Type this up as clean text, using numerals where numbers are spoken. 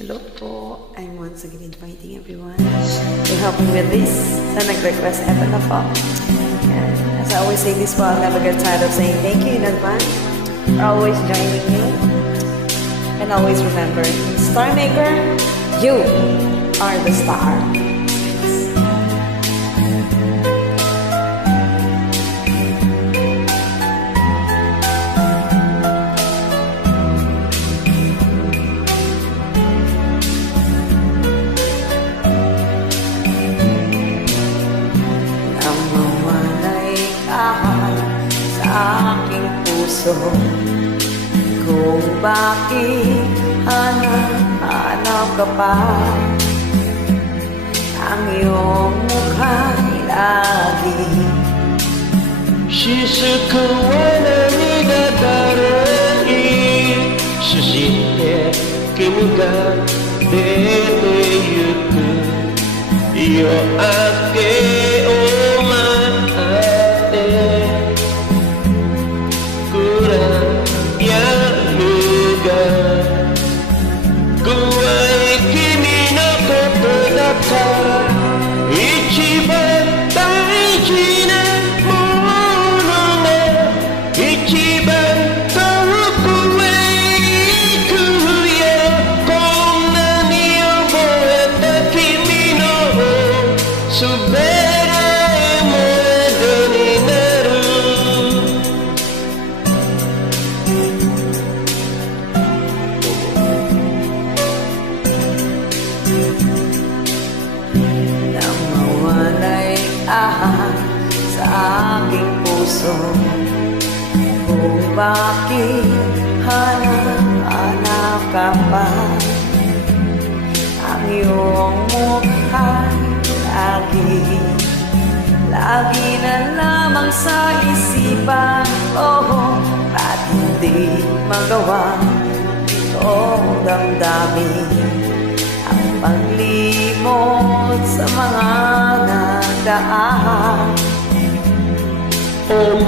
Hello po. I'm once again inviting everyone to help me with this. Sa nag-request, eto na po. And as I always say this po, I'll never get tired of saying thank you in advance for always joining me. And always remember, Star Maker, you are the star. Sa aking puso, kung bakit hanap ka pa, ang iyong mukha'y lagi しずくは涙だろいそして君が出てゆく夜明けを待って暗闇が怖い君のことだから一番大事なものが一番遠くへ行くよこんなに覚えた君のすべて思い出になるnang mawalay sa aking puso, kung bakit hanap ka pa, ang iyong mukha'y lagi na lamang sa isipan. At hindi magawa itong damdamin ang paglimot sa mga nagdaan. Oh,